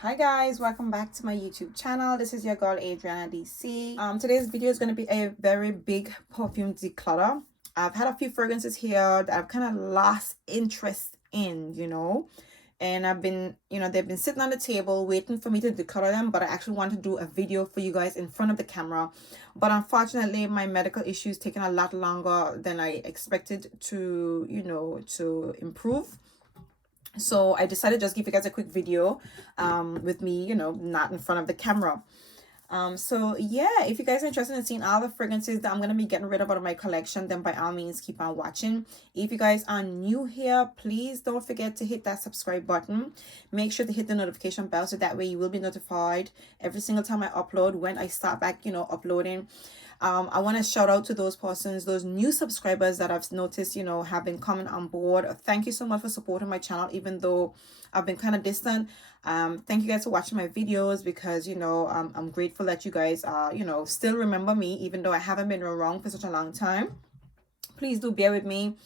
Hi guys, welcome back to my YouTube channel. This is your girl Adriana DC. Today's video is going to be a very big perfume declutter. I've had a few fragrances here that I've kind of lost interest in, and I've been, they've been sitting on the table waiting for me to declutter them, but I actually want to do a video for you guys in front of the camera. But unfortunately, my medical issues taking a lot longer than I expected to improve. So I decided to just give you guys a quick video with me, not in front of the camera. So yeah, if you guys are interested in seeing all the fragrances that I'm going to be getting rid of out of my collection, then by all means keep on watching. If you guys are new here, please don't forget to hit that subscribe button. Make sure to hit the notification bell so that way you will be notified every single time I upload when I start back, uploading. I want to shout out to those persons, those new subscribers that I've noticed, have been coming on board. Thank you so much for supporting my channel, even though I've been kind of distant. Thank you guys for watching my videos because, I'm grateful that you guys, still remember me, even though I haven't been around for such a long time. Please do bear with me.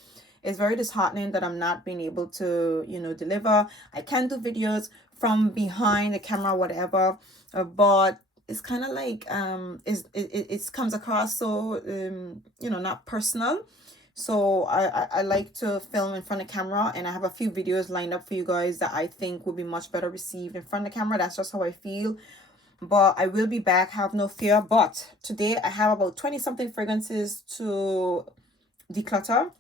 It's very disheartening that I'm not being able to, deliver. I can do videos from behind the camera, whatever, but it's kind of like it comes across so not personal. So I like to film in front of camera, and I have a few videos lined up for you guys that I think will be much better received in front of the camera. That's just how I feel. But I will be back, have no fear. But today I have about 20 something fragrances to declutter.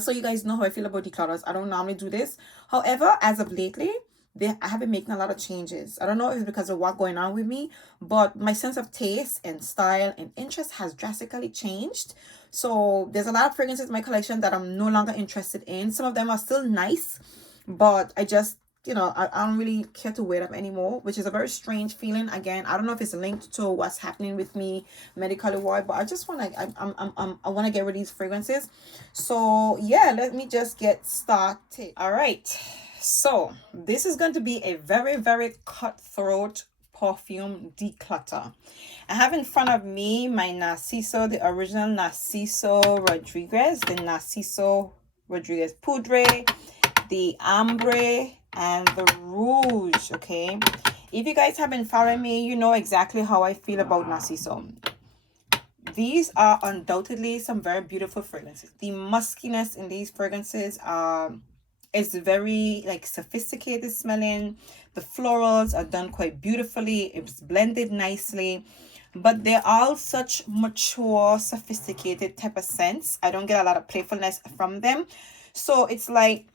So you guys know how I feel about declutters. I don't normally do this. However, as of lately, I have been making a lot of changes. I don't know if it's because of what's going on with me, but my sense of taste and style and interest has drastically changed. So there's a lot of fragrances in my collection that I'm no longer interested in. Some of them are still nice, but I just, I don't really care to wear them anymore, which is a very strange feeling. Again, I don't know if it's linked to what's happening with me medically wise, but I just want to, I want to get rid of these fragrances. So yeah, let me just get started. All right. So this is going to be a very, very cutthroat perfume declutter. I have in front of me my Narciso, the original Narciso Rodriguez, the Narciso Rodriguez Poudre, the Ambre, and the Rouge. Okay, if you guys have been following me, you know exactly how I feel about Narciso. These are undoubtedly some very beautiful fragrances. The muskiness in these fragrances is very like sophisticated smelling. The florals are done quite beautifully. It's blended nicely, but they're all such mature, sophisticated type of scents. I don't get a lot of playfulness from them. So it's like,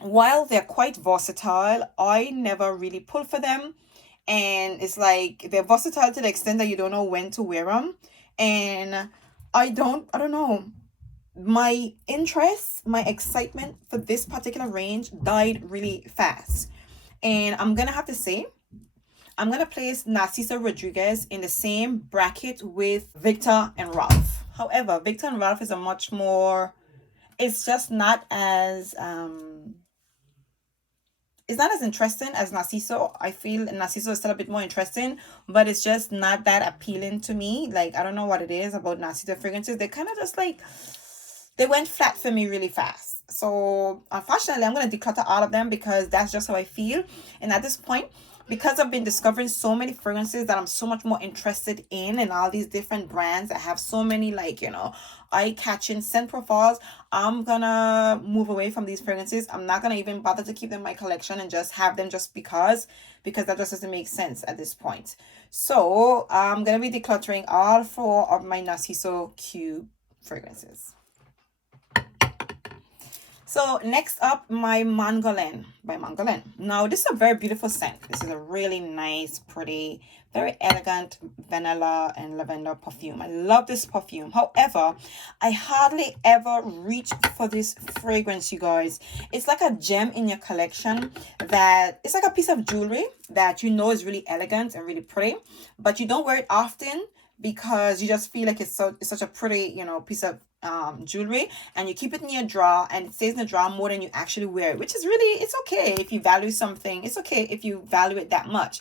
while they're quite versatile, I never really pull for them. And it's like they're versatile to the extent that you don't know when to wear them. And I don't know. My interest, my excitement for this particular range died really fast. And I'm going to have to say, I'm going to place Narciso Rodriguez in the same bracket with Victor and Ralph. However, Victor and Ralph is a much more, it's just not as it's not as interesting as Narciso. I feel Narciso is still a bit more interesting, but it's just not that appealing to me. Like, I don't know what it is about Narciso fragrances. They kind of just like, they went flat for me really fast. So unfortunately, I'm going to declutter all of them because that's just how I feel. And at this point, because I've been discovering so many fragrances that I'm so much more interested in, and all these different brands that have so many like, eye-catching scent profiles, I'm gonna move away from these fragrances. I'm not gonna even bother to keep them in my collection and just have them just because that just doesn't make sense at this point. So I'm gonna be decluttering all 4 of my Narciso Cube fragrances. So next up, my Mangolan by Mangolan. Now, this is a very beautiful scent. This is a really nice, pretty, very elegant vanilla and lavender perfume. I love this perfume. However, I hardly ever reach for this fragrance, you guys. It's like a gem in your collection that it's like a piece of jewelry that you know is really elegant and really pretty, but you don't wear it often because you just feel like it's such a pretty, piece of jewelry, and you keep it in your drawer and it stays in the drawer more than you actually wear it, which is really, it's okay if you value something. It's okay if you value it that much.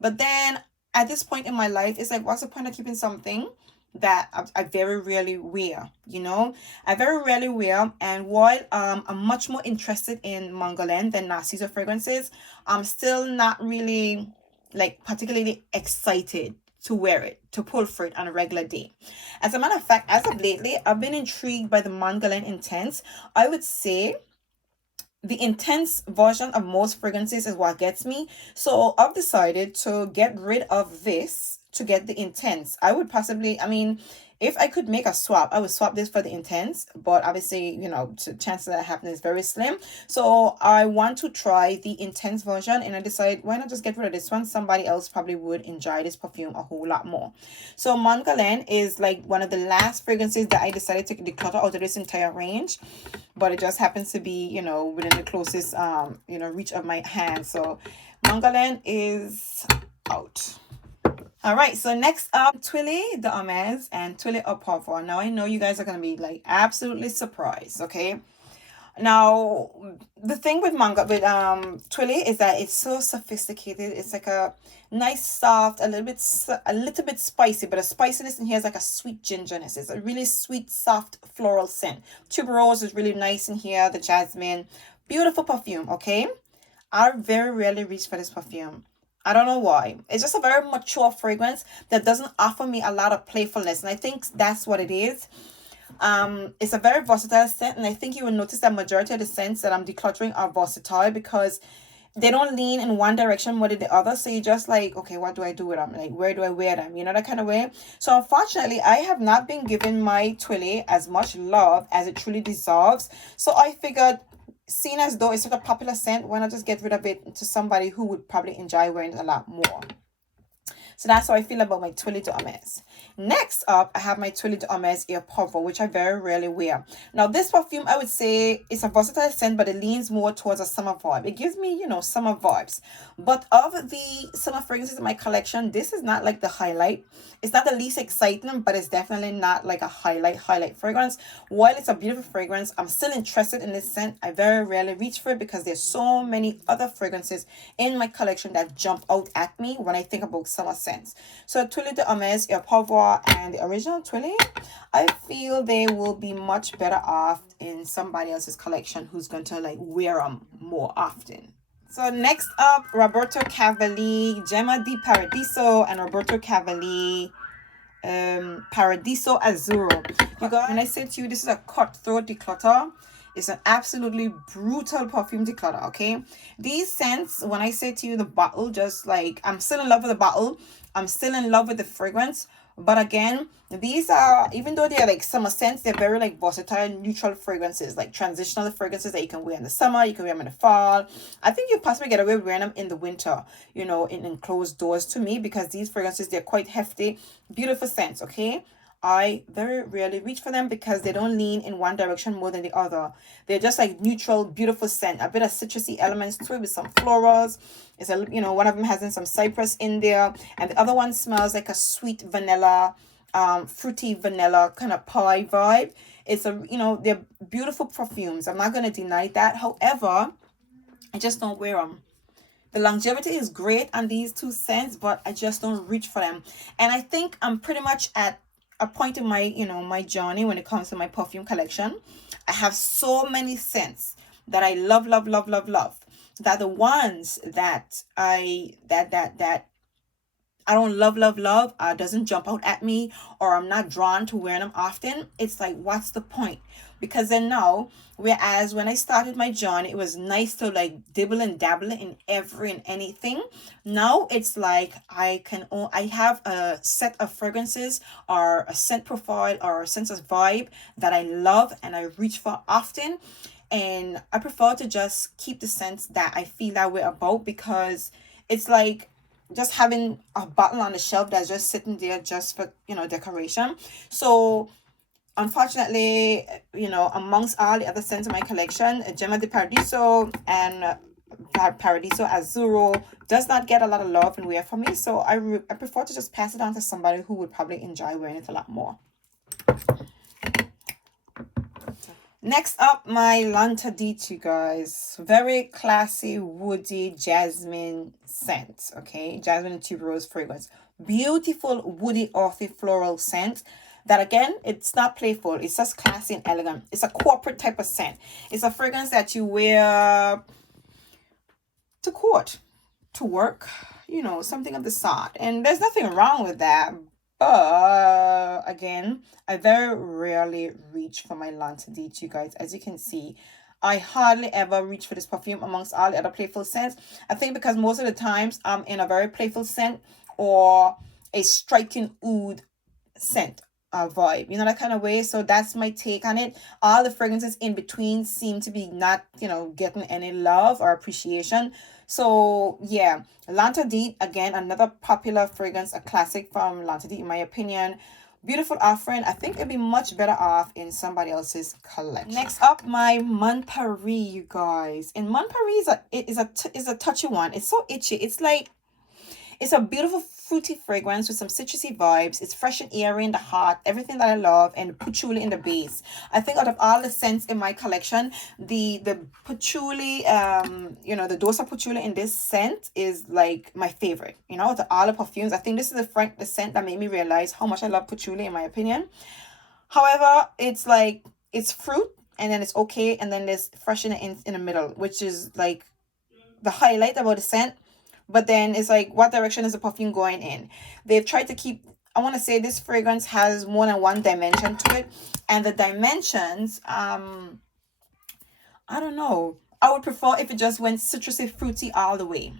But then at this point in my life, it's like, what's the point of keeping something that I very rarely wear, you know. I very rarely wear, and while I'm much more interested in Montguerlain than Narciso fragrances, I'm still not really like particularly excited to wear it, to pull for it on a regular day. As a matter of fact, as of lately, I've been intrigued by the Montguerlain Intense. I would say the intense version of most fragrances is what gets me. So I've decided to get rid of this to get the intense. I would possibly, I mean, if I could make a swap, I would swap this for the intense, but obviously, you know, chances of that happening is very slim. So I want to try the intense version, and I decide why not just get rid of this one? Somebody else probably would enjoy this perfume a whole lot more. So Montguerlain is like one of the last fragrances that I decided to declutter out of this entire range, but it just happens to be, you know, within the closest you know, reach of my hand. So Montguerlain is out. All right, so next up, Tuile de Hermes and Tuile au Parfum. Now I know you guys are gonna be like absolutely surprised, okay? Now the thing with Tuile is that it's so sophisticated. It's like a nice, soft, a little bit spicy, but the spiciness in here is like a sweet gingerness. It's a really sweet, soft floral scent. Tuberose is really nice in here. The jasmine, beautiful perfume. Okay, I very rarely reach for this perfume. I don't know why. It's just a very mature fragrance that doesn't offer me a lot of playfulness, and I think that's what it is. It's a very versatile scent, and I think you will notice that majority of the scents that I'm decluttering are versatile because they don't lean in one direction more than the other. So you just like, okay, what do I do with them? Like, where do I wear them? You know, that kind of way. So unfortunately, I have not been giving my Tuile as much love as it truly deserves. So I figured, seeing as though it's such a popular scent, why not just get rid of it to somebody who would probably enjoy wearing it a lot more. So that's how I feel about my Tuile de Hermes. Next up, I have my Tuile de Hermes Eau Pauvre, which I very rarely wear. Now, this perfume, I would say, is a versatile scent, but it leans more towards a summer vibe. It gives me, you know, summer vibes. But of the summer fragrances in my collection, this is not like the highlight. It's not the least exciting, but it's definitely not like a highlight fragrance. While it's a beautiful fragrance, I'm still interested in this scent. I very rarely reach for it because there's so many other fragrances in my collection that jump out at me when I think about summer scents. So Tuile de Hermes Eau Pauvre and the original Tuile, I feel they will be much better off in somebody else's collection who's going to like wear them more often. So next up, Roberto Cavalli, Gemma di Paradiso, and Roberto Cavalli, Paradiso Azzurro. You guys, when I say to you, this is a cutthroat declutter. It's an absolutely brutal perfume declutter, okay? These scents, when I say to you, the bottle, just like, I'm still in love with the bottle. I'm still in love with the fragrance. But again, these are, even though they're like summer scents, they're very like versatile, neutral fragrances, like transitional fragrances that you can wear in the summer, you can wear them in the fall. I think you possibly get away with wearing them in the winter, you know, in enclosed doors to me, because these fragrances, they're quite hefty, beautiful scents, okay? I very rarely reach for them because they don't lean in one direction more than the other. They're just like neutral, beautiful scent. A bit of citrusy elements to it with some florals. It's a, you know, one of them has some cypress in there, and the other one smells like a sweet vanilla, fruity vanilla kind of pie vibe. It's a, you know, they're beautiful perfumes. I'm not going to deny that. However, I just don't wear them. The longevity is great on these two scents, but I just don't reach for them. And I think I'm pretty much at a point in my, you know, my journey when it comes to my perfume collection. I have so many scents that I love, that the ones that I don't love, doesn't jump out at me, or I'm not drawn to wearing them often, it's like, what's the point? Because then now, whereas when I started my journey, it was nice to like dibble and dabble in every and anything. Now it's like I have a set of fragrances or a scent profile or a sense of vibe that I love and I reach for often. And I prefer to just keep the scents that I feel that way about, because it's like just having a bottle on the shelf that's just sitting there just for, you know, decoration. So unfortunately, you know, amongst all the other scents in my collection, Gemma di Paradiso and Paradiso Azzurro does not get a lot of love and wear for me. So I prefer to just pass it on to somebody who would probably enjoy wearing it a lot more. Next up, my Lanta Dit, you guys. Very classy, woody jasmine scent. Okay, jasmine and tuberose fragrance. Beautiful, woody, earthy, floral scent. That again, it's not playful. It's just classy and elegant. It's a corporate type of scent. It's a fragrance that you wear to court, to work, something of the sort. And there's nothing wrong with that. But again, I very rarely reach for my Lanta Dit, you guys. As you can see, I hardly ever reach for this perfume amongst all the other playful scents. I think because most of the times I'm in a very playful scent or a striking oud scent vibe, that kind of way. So that's my take on it. All the fragrances in between seem to be not, getting any love or appreciation. So yeah, Lanta Dit, again, another popular fragrance, a classic from Lanta Dit in my opinion. Beautiful offering. I think it'd be much better off in somebody else's collection. Next up, my Mon Paris, you guys. And Mon Paris is a touchy one. It's so itchy. It's a beautiful fruity fragrance with some citrusy vibes. It's fresh and airy in the heart, everything that I love, and patchouli in the base. I think out of all the scents in my collection, the patchouli, the dose of patchouli in this scent is like my favorite. Out of all the perfumes, I think this is the scent that made me realize how much I love patchouli in my opinion. However, it's fruit, and then it's okay, and then there's fresh in the middle, which is like the highlight about the scent. But then it's like, what direction is the perfume going in? They've tried to keep, I want to say this fragrance has more than one dimension to it. And the dimensions, I don't know. I would prefer if it just went citrusy, fruity all the way.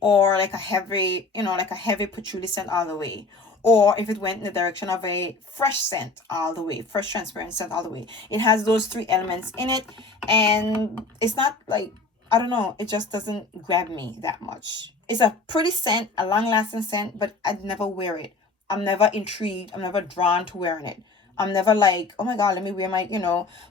Or like a heavy, patchouli scent all the way. Or if it went in the direction of a fresh scent all the way, fresh transparent scent all the way. It has those three elements in it. And it's not like, I don't know, it just doesn't grab me that much. It's a pretty scent, a long-lasting scent, but I'd never wear it. I'm never intrigued. I'm never drawn to wearing it. I'm never like, oh my God, let me wear my,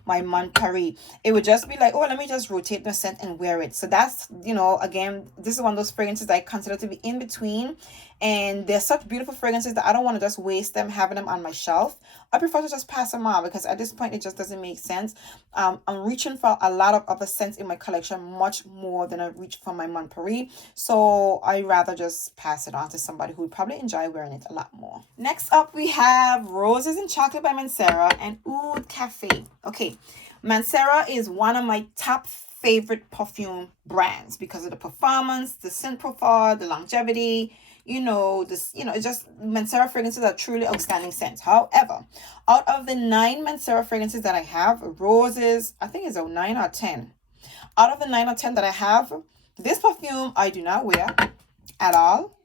my Mon Paris. It would just be like, oh, let me just rotate the scent and wear it. So that's, again, this is one of those fragrances that I consider to be in between. And they're such beautiful fragrances that I don't want to just waste them, having them on my shelf. I prefer to just pass them on because at this point, it just doesn't make sense. I'm reaching for a lot of other scents in my collection, much more than I reach for my Mon Paris. So I rather just pass it on to somebody who would probably enjoy wearing it a lot more. Next up, we have Roses and Chocolate by Mancera and Oud Cafe. Okay, Mancera is one of my top favorite perfume brands because of the performance, the scent profile, the longevity. It's just Mancera fragrances are truly outstanding scents. However, out of the 9 Mancera fragrances that I have, Roses, I think it's a 9 or 10. Out of the 9 or 10 that I have, this perfume I do not wear at all.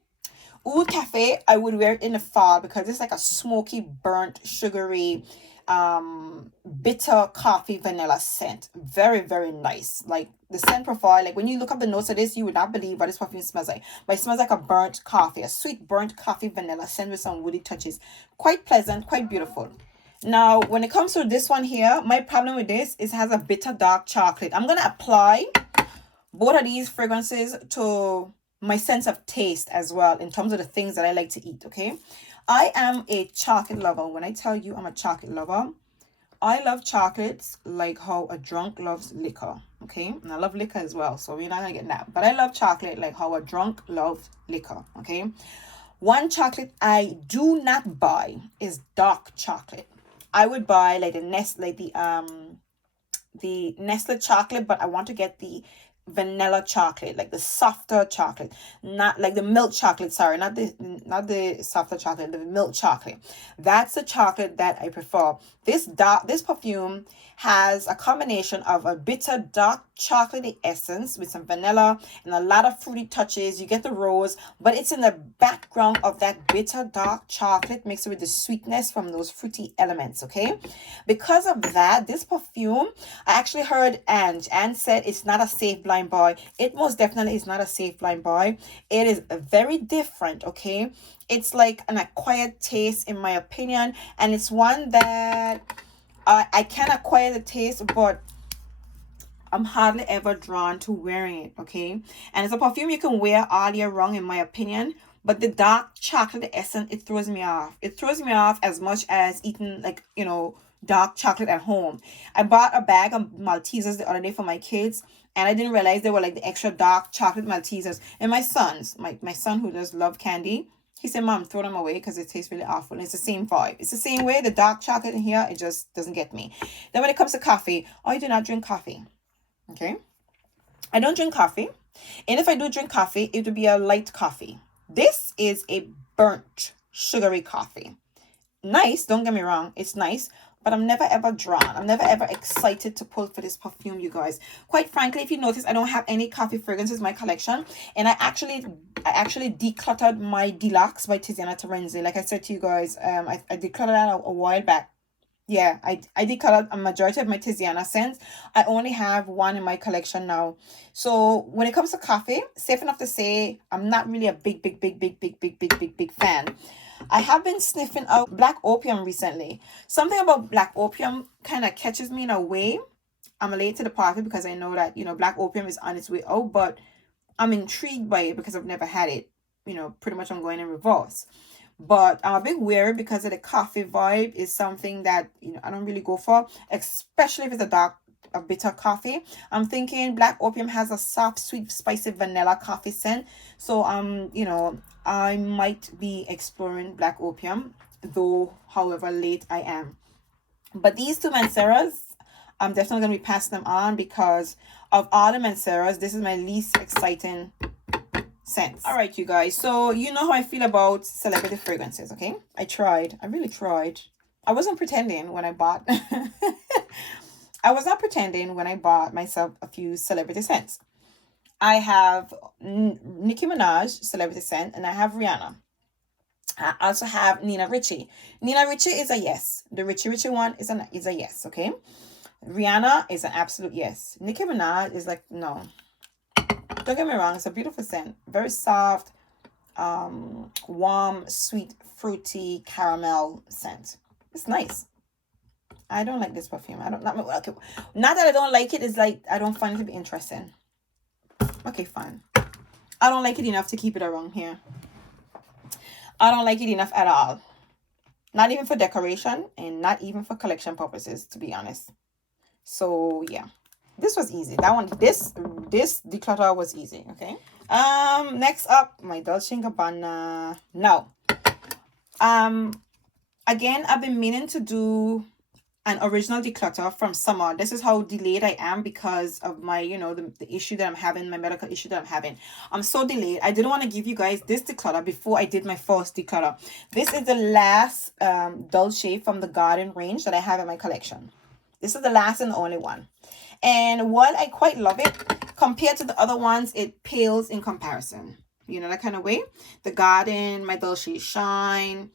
Oud Cafe, I would wear it in the fall because it's like a smoky, burnt, sugary, bitter coffee vanilla scent. Very, very nice. Like the scent profile, like when you look up the notes of this, you would not believe what this perfume smells like. But it smells like a burnt coffee, a sweet burnt coffee vanilla scent with some woody touches. Quite pleasant, quite beautiful. Now, when it comes to this one here, my problem with this is it has a bitter dark chocolate. I'm going to apply both of these fragrances to my sense of taste as well in terms of the things that I like to eat, okay? I am a chocolate lover. When I tell you I'm a chocolate lover, I love chocolates like how a drunk loves liquor, okay? And I love liquor as well, so we're not going to get that. But I love chocolate like how a drunk loves liquor, okay? One chocolate I do not buy is dark chocolate. I would buy like the Nestle chocolate, but I want to get the vanilla chocolate, like the softer chocolate, not like the milk chocolate, sorry, not the softer chocolate, the milk chocolate. That's the chocolate that I prefer. This perfume has a combination of a bitter dark chocolatey essence with some vanilla and a lot of fruity touches. You get the rose, but it's in the background of that bitter dark chocolate mixed with the sweetness from those fruity elements, okay? Because of that, this perfume, I actually heard Anne said it's not a safe blind buy. It most definitely is not a safe blind buy. It is very different, okay? It's like an acquired taste in my opinion, and it's one that I can acquire the taste, but I'm hardly ever drawn to wearing it, okay? And it's a perfume you can wear all year round in my opinion, but the dark chocolate essence, it throws me off. It throws me off as much as eating like, dark chocolate at home. I bought a bag of Maltesers the other day for my kids, and I didn't realize they were like the extra dark chocolate Maltesers. And my son who does love candy, he said, Mom, throw them away because it tastes really awful. And it's the same vibe. It's the same way. The dark chocolate in here, it just doesn't get me. Then when it comes to coffee, I do not drink coffee. Okay? I don't drink coffee. And if I do drink coffee, it would be a light coffee. This is a burnt, sugary coffee. Nice, don't get me wrong, it's nice, but I'm never ever drawn. I'm never ever excited to pull for this perfume, you guys. Quite frankly, if you notice, I don't have any coffee fragrances in my collection, and I actually decluttered my Deluxe by Tiziana Terenzi. Like I said to you guys, I decluttered that a while back. Yeah, I decluttered a majority of my Tiziana scents. I only have one in my collection now. So when it comes to coffee, safe enough to say I'm not really a big fan. I have been sniffing out black opium recently. Something about black opium kind of catches me in a way. I'm late to the party because I know that, black opium is on its way out, but I'm intrigued by it because I've never had it. Pretty much I'm going in reverse. But I'm a bit weird because of the coffee vibe is something that, I don't really go for, especially if it's a bitter coffee. I'm thinking black opium has a soft, sweet, spicy vanilla coffee scent. So, I might be exploring black opium, though, however late I am. But these two Manceras, I'm definitely going to be passing them on because of all the Manceras, this is my least exciting scents. All right, you guys. So you know how I feel about celebrity fragrances, okay? I really tried. I wasn't pretending when I bought. I was not pretending when I bought myself a few celebrity scents. I have Nicki Minaj celebrity scent, and I have Rihanna. I also have Nina Ricci. Nina Ricci is a yes. The Ricci one is a yes, okay? Rihanna is an absolute yes. Nicki Minaj is like, no. Don't get me wrong, it's a beautiful scent. Very soft, warm, sweet, fruity caramel scent. It's nice. I don't like this perfume. Not that I don't like it, it's like I don't find it to be interesting. Okay, fine. I don't like it enough to keep it around here. I don't like it enough at all. Not even for decoration and not even for collection purposes, to be honest. So yeah, this was easy. That one, this declutter was easy. Okay. Next up, my Dolce & Gabbana. Now, again, I've been meaning to do an original declutter from summer. This is how delayed I am because of my, the issue that I'm having, my medical issue that I'm having. I'm so delayed. I didn't want to give you guys this declutter before I did my first declutter. This is the last Dolce from the Garden range that I have in my collection. This is the last and the only one. And while I quite love it, compared to the other ones, it pales in comparison. That kind of way. The Garden, my Dolce Shine,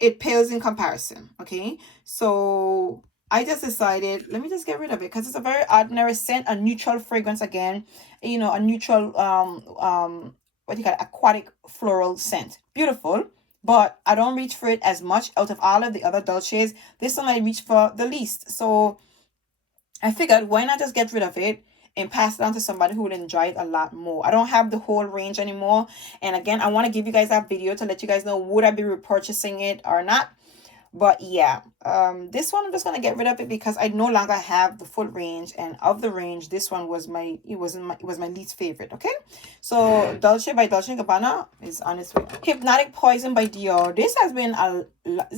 it pales in comparison. Okay, so I just decided, let me just get rid of it because it's a very ordinary scent, a neutral fragrance again, a neutral what do you call it, aquatic floral scent. Beautiful, but I don't reach for it as much out of all of the other Dolces. This one I reach for the least, so I figured why not just get rid of it and pass it on to somebody who would enjoy it a lot more. I don't have the whole range anymore. And again, I want to give you guys that video to let you guys know would I be repurchasing it or not. But yeah, this one I'm just going to get rid of it because I no longer have the full range. And of the range, this one was my least favorite, okay? So Dolce by Dolce & Gabbana is on its way. Hypnotic Poison by Dior. This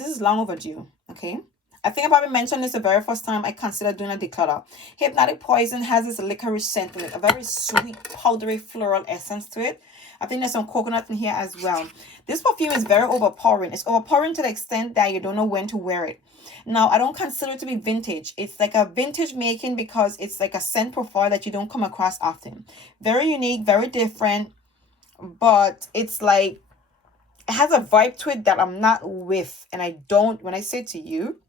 is long overdue, okay? I think I probably mentioned this the very first time I considered doing a declutter. Hypnotic Poison has this licorice scent in it, a very sweet, powdery, floral essence to it. I think there's some coconut in here as well. This perfume is very overpowering. It's overpowering to the extent that you don't know when to wear it. Now, I don't consider it to be vintage. It's like a vintage making because it's like a scent profile that you don't come across often. Very unique, very different, but it's like, it has a vibe to it that I'm not with. And I don't, when I say to you,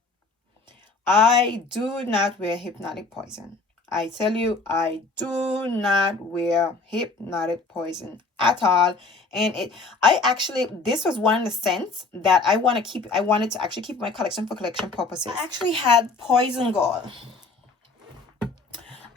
I do not wear Hypnotic Poison. I tell you, I do not wear Hypnotic Poison at all. And this was one of the scents that I wanted to actually keep in my collection for collection purposes. I actually had Poison Girl.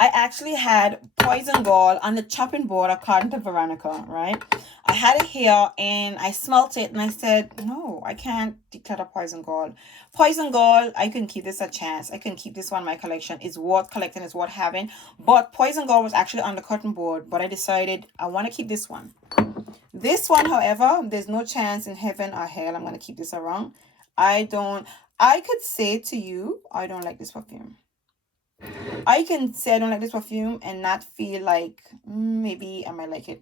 I actually had Poison Gall on the chopping board according to Veronica, right? I had it here and I smelt it and I said, no, I can't declutter Poison Gall. Poison Gall, I can keep this a chance. I can keep this one in my collection. It's worth collecting, it's worth having. But Poison Gall was actually on the cutting board, but I decided I want to keep this one. This one, however, there's no chance in heaven or hell I'm going to keep this around. I could say to you, I don't like this perfume. I can say I don't like this perfume and not feel like maybe I might like it.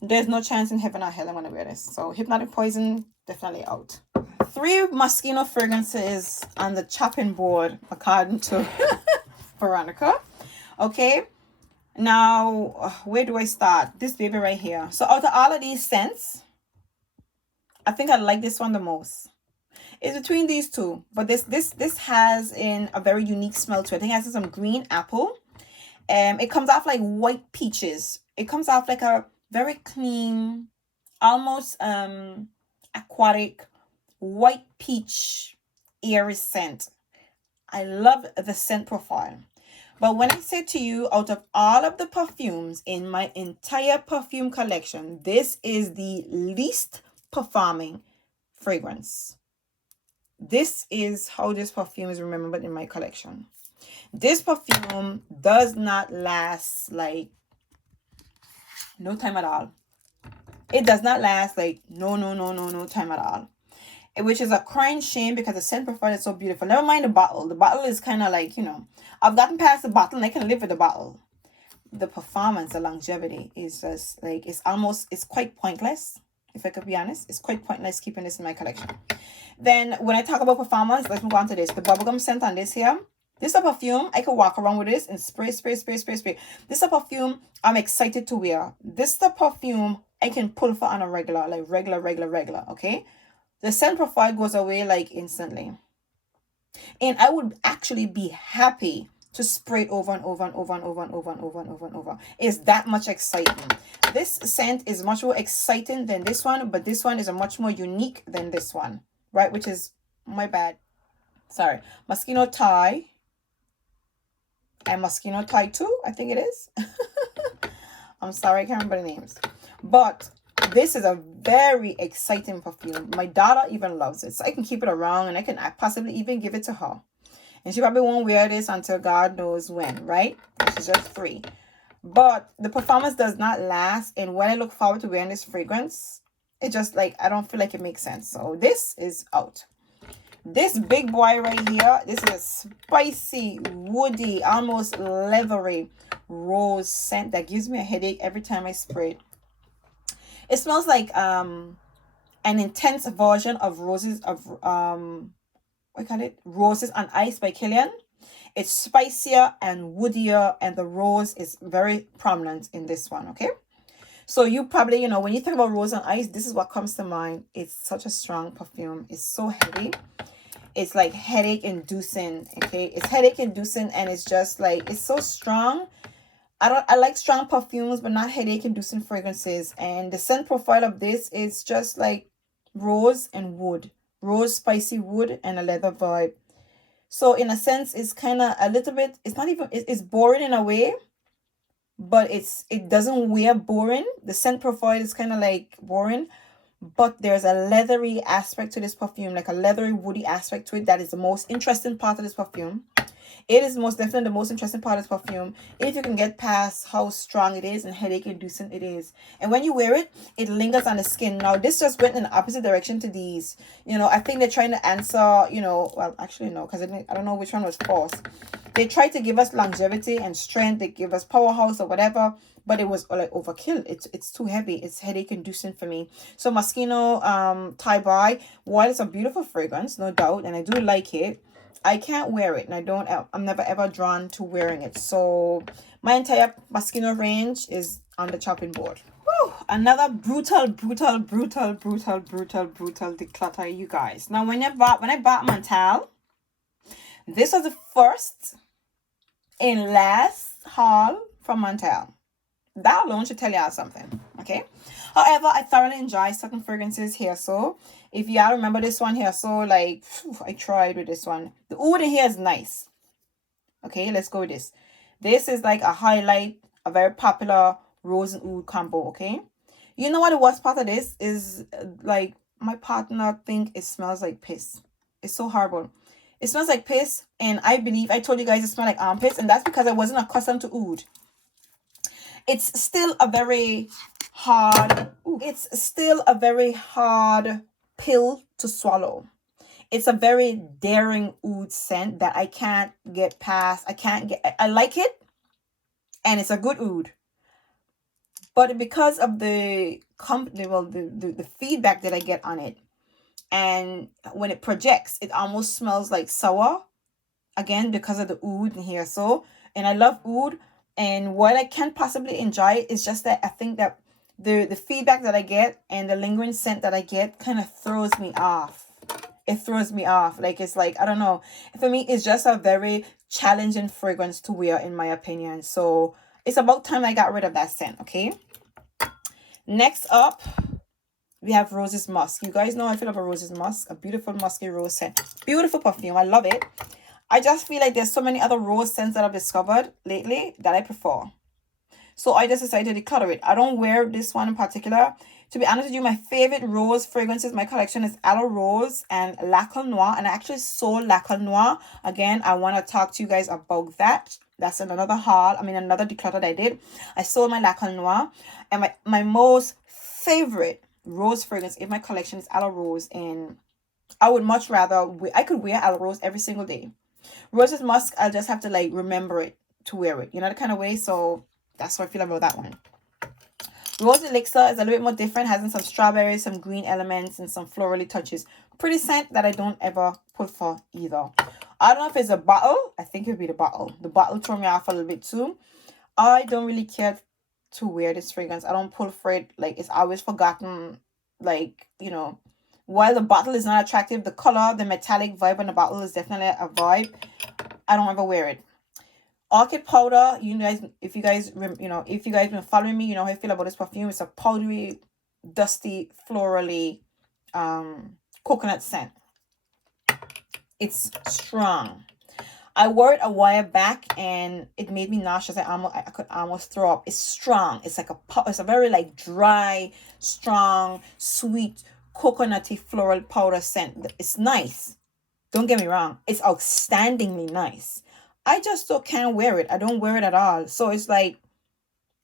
There's no chance in heaven or hell I'm going to wear this. So Hypnotic Poison, definitely out. 3 Moschino fragrances on the chopping board according to Veronica. Okay. Now, where do I start? This baby right here. So out of all of these scents, I think I like this one the most. It's between these two, but this has a very unique smell to it. I think it has some green apple. It comes off like white peaches. It comes off like a very clean, almost aquatic white peach airy scent. I love the scent profile. But when I say to you, out of all of the perfumes in my entire perfume collection, this is the least performing fragrance. This is how this perfume is remembered in my collection. This perfume does not last like no time at all. It does not last like no time at all. Which is a crying shame because the scent profile is so beautiful. Never mind the bottle. The bottle is kind of like, I've gotten past the bottle and I can live with the bottle. The performance, the longevity is just like, it's quite pointless. If I could be honest, it's quite pointless keeping this in my collection. Then when I talk about performance, let's move on to this. The bubblegum scent on this here. This is a perfume. I could walk around with this and spray. This is a perfume I'm excited to wear. This is a perfume I can pull for on a regular, like regular, okay? The scent profile goes away like instantly. And I would actually be happy to spray it over and over. It's that much exciting. This scent is much more exciting than this one, but this one is a much more unique than this one, right? Which is my bad. Sorry. Moschino Thai and Moschino Thai 2, I think it is. I'm sorry, I can't remember the names. But this is a very exciting perfume. My daughter even loves it. So I can keep it around and I can possibly even give it to her. And she probably won't wear this until God knows when, right? She's just 3. But the performance does not last. And when I look forward to wearing this fragrance, it just like, I don't feel like it makes sense. So this is out. This big boy right here, this is a spicy, woody, almost leathery rose scent that gives me a headache every time I spray it. It smells like an intense version of Roses on Ice by Kilian. It's spicier and woodier, and the rose is very prominent in this one, okay? So you probably, when you think about Rose on Ice, this is what comes to mind. It's such a strong perfume. It's so heavy. It's like headache inducing, okay? It's headache inducing, and it's just like, it's so strong. I like strong perfumes, but not headache inducing fragrances. And the scent profile of this is just like rose and wood. Rose, spicy wood, and a leather vibe. So in a sense, it's kind of a little bit, it's boring in a way, but it doesn't wear boring. The scent profile is kind of like boring, but there's a leathery aspect to this perfume, like a leathery woody aspect to it. That is the most interesting part of this perfume. It is most definitely the most interesting part of this perfume, if you can get past how strong it is and headache inducing it is. And when you wear it, it lingers on the skin. Now, this just went in the opposite direction to these. I think they're trying to answer, well, actually, no, because I don't know which one was false. They tried to give us longevity and strength. They give us powerhouse or whatever, but it was like overkill. It's too heavy. It's headache inducing for me. So Moschino Thai Bai, while it's a beautiful fragrance, no doubt, and I do like it, I can't wear it, and I'm never ever drawn to wearing it. So my entire Moschino range is on the chopping board. Whew, another brutal declutter, you guys. Now when I bought Montal, this was the first and last haul from Montal. That alone should tell y'all something, okay? However, I thoroughly enjoy certain fragrances here. So if y'all remember this one here, so like, I tried with this one. The oud in here is nice. Okay, let's go with this. This is like a highlight, a very popular rose and oud combo, okay? You know what the worst part of this is? Like, my partner think it smells like piss. It's so horrible. It smells like piss, and I believe I told you guys it smelled like armpits, and that's because I wasn't accustomed to oud. It's still a very hard, it's still a very hard pill to swallow. It's a very daring oud scent that I can't get past. I like it, and it's a good oud. But because of the feedback that I get on it, and when it projects, it almost smells like sour, again because of the oud in here. So, and I love oud, and what I can possibly enjoy it is just that I think that the feedback that I get and the lingering scent that I get kind of throws me off. It throws me off. Like, it's like, I don't know, for me it's just a very challenging fragrance to wear, in my opinion. So it's about time I got rid of that scent. Okay, next up we have Roses Musk. You guys know I feel about Roses Musk, a beautiful musky rose scent, beautiful perfume. I love it. I just feel like there's so many other rose scents that I've discovered lately that I prefer. So I just decided to declutter it. I don't wear this one in particular. To be honest with you, my favorite rose fragrances in my collection is Aloe Rose and Lacle Noir. And I actually sold Lacle Noir. Again, I want to talk to you guys about that. That's another haul. I mean, another declutter that I did. I sold my Lacle Noir. And my most favorite rose fragrance in my collection is Aloe Rose. And I would much rather, I could wear Aloe Rose every single day. Roses Musk, I'll just have to like remember it to wear it. You know, the kind of way. So that's how I feel about that one. Rose Elixir is a little bit more different, has some strawberries, some green elements, and some florally touches. Pretty scent that I don't ever pull for either. I don't know if it's a bottle. I think it would be the bottle. The bottle threw me off a little bit too. I don't really care to wear this fragrance. I don't pull for it. Like, it's always forgotten. Like, you know, while the bottle is not attractive, the color, the metallic vibe on the bottle is definitely a vibe. I don't ever wear it. Orchid Powder, you guys, if you guys been following me, you know how I feel about this perfume. It's a powdery, dusty, florally, coconut scent. It's strong. I wore it a while back and it made me nauseous. I could almost throw up. It's strong. It's like it's a very like dry, strong, sweet, coconutty floral powder scent. It's nice. Don't get me wrong. It's outstandingly nice. I just still can't wear it. I don't wear it at all. So it's like,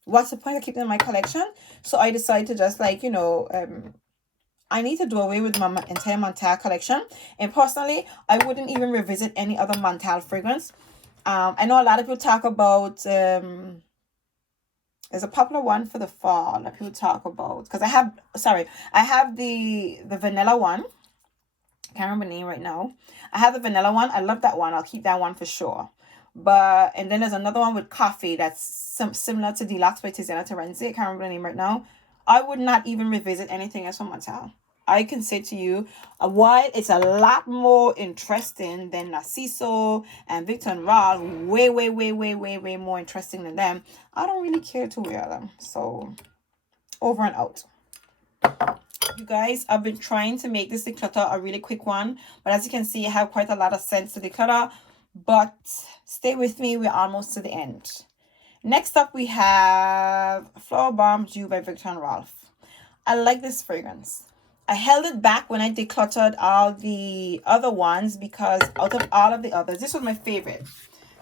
what's the point of keeping it in my collection? So I decided to just like, you know, I need to do away with my entire Montal collection. And personally, I wouldn't even revisit any other Montal fragrance. I know a lot of people talk about, there's a popular one for the fall that people talk about. Because I have the vanilla one. I can't remember the name right now. I have the vanilla one. I love that one. I'll keep that one for sure. But, and then there's another one with coffee that's similar to Deluxe by Tiziana Terenzi. I can't remember the name right now. I would not even revisit anything else from Montal. I can say to you, while it's a lot more interesting than Narciso and Victor and Ral, way more interesting than them, I don't really care to wear them. So, over and out. You guys, I've been trying to make this declutter a really quick one, but as you can see, I have quite a lot of scents to declutter. But stay with me, we're almost to the end. Next up, we have Flower Bomb Dew by Victor and Rolf. I like this fragrance. I held it back when I decluttered all the other ones because out of all of the others, this was my favorite.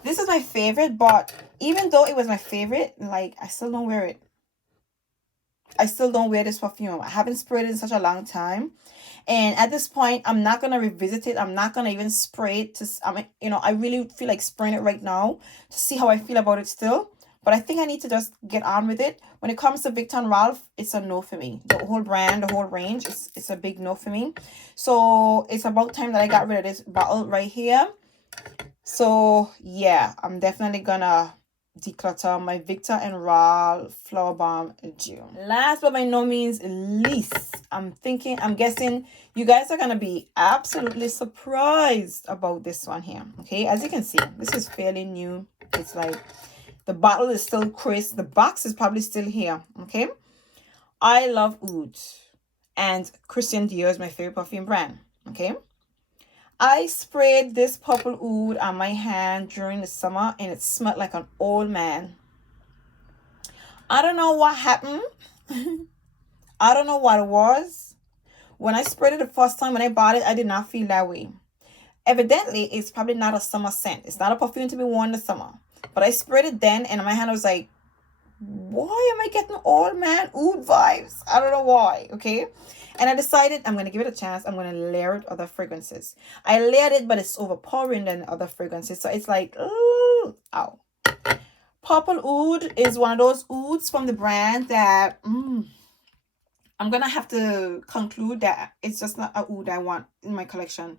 This is my favorite, but even though it was my favorite, like, I still don't wear it. I still don't wear this perfume. I haven't sprayed it in such a long time. And at this point, I'm not going to revisit it. I'm not going to even spray it. I really feel like spraying it right now to see how I feel about it still. But I think I need to just get on with it. When it comes to Victor and Ralph, it's a no for me. The whole brand, the whole range, it's a big no for me. So it's about time that I got rid of this bottle right here. So yeah, I'm definitely going to declutter my Victor and Ralph Flower Bomb Dew. Last but by no means least, I'm guessing you guys are going to be absolutely surprised about this one here. Okay, as you can see, this is fairly new. It's like the bottle is still crisp. The box is probably still here. Okay, I love oud, and Christian Dior is my favorite perfume brand. Okay, I sprayed this purple oud on my hand during the summer and it smelled like an old man. I don't know what happened. I don't know what it was. When I sprayed it the first time when I bought it, I did not feel that way. Evidently, it's probably not a summer scent. It's not a perfume to be worn in the summer. But I sprayed it then and my hand was like, why am I getting old man oud vibes? I don't know why, okay? And I decided I'm going to give it a chance. I'm going to layer it with other fragrances. I layered it, but it's overpowering than other fragrances. So it's like, ooh, ow. Purple Oud is one of those ouds from the brand that I'm going to have to conclude that it's just not a oud I want in my collection.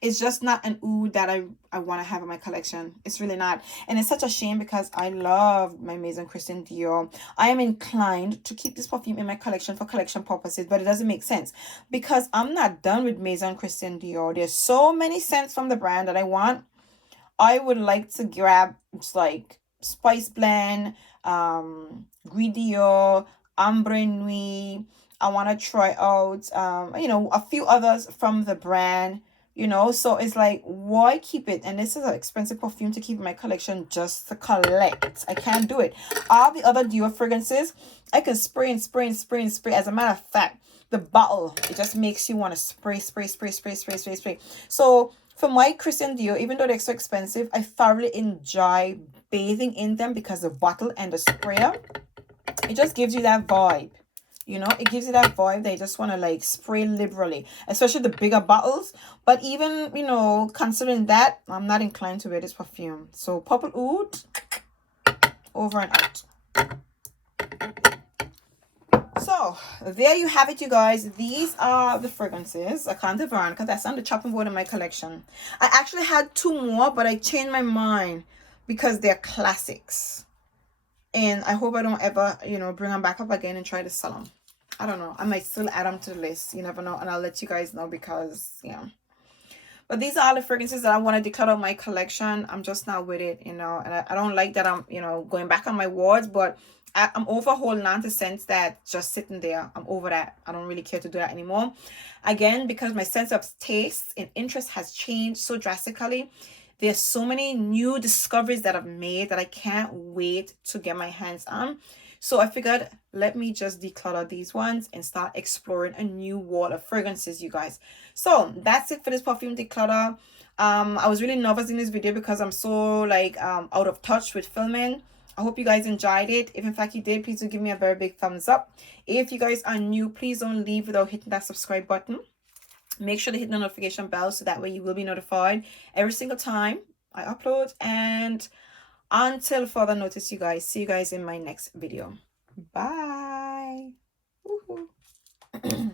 It's just not an oud that I want to have in my collection. It's really not. And it's such a shame because I love my Maison Christian Dior. I am inclined to keep this perfume in my collection for collection purposes, but it doesn't make sense because I'm not done with Maison Christian Dior. There's so many scents from the brand that I want. I would like to grab, it's like Spice Blend, Gris Dior, Ambre Nuit. I want to try out, a few others from the brand. So it's like, why keep it? And this is an expensive perfume to keep in my collection just to collect. I can't do it. All the other Dior fragrances, I can spray and spray and spray and spray. As a matter of fact, the bottle, it just makes you want to spray, spray, spray, spray, spray, spray, spray. So for my Christian Dior, even though they're so expensive, I thoroughly enjoy bathing in them because the bottle and the sprayer, it just gives you that vibe. It gives you that vibe. They just want to like spray liberally, especially the bigger bottles. But even, considering that, I'm not inclined to wear this perfume. So Purple Oud, over and out. So there you have it, you guys. These are the fragrances. I can't do Veronica. That's on the chopping board in my collection. I actually had two more, but I changed my mind because they're classics. And I hope I don't ever, bring them back up again and try to sell them. I don't know. I might still add them to the list. You never know. And I'll let you guys know because, But these are all the fragrances that I want to declutter my collection. I'm just not with it, And I don't like that I'm, going back on my wards. But I'm over holding on to scents that just sitting there. I'm over that. I don't really care to do that anymore. Again, because my sense of taste and interest has changed so drastically. There's so many new discoveries that I've made that I can't wait to get my hands on. So I figured, let me just declutter these ones and start exploring a new world of fragrances, you guys. So that's it for this perfume declutter. I was really nervous in this video because I'm so out of touch with filming. I hope you guys enjoyed it. If in fact you did, please do give me a very big thumbs up. If you guys are new, please don't leave without hitting that subscribe button. Make sure to hit the notification bell so that way you will be notified every single time I upload. And until further notice, you guys, see you guys in my next video. Bye. Woohoo.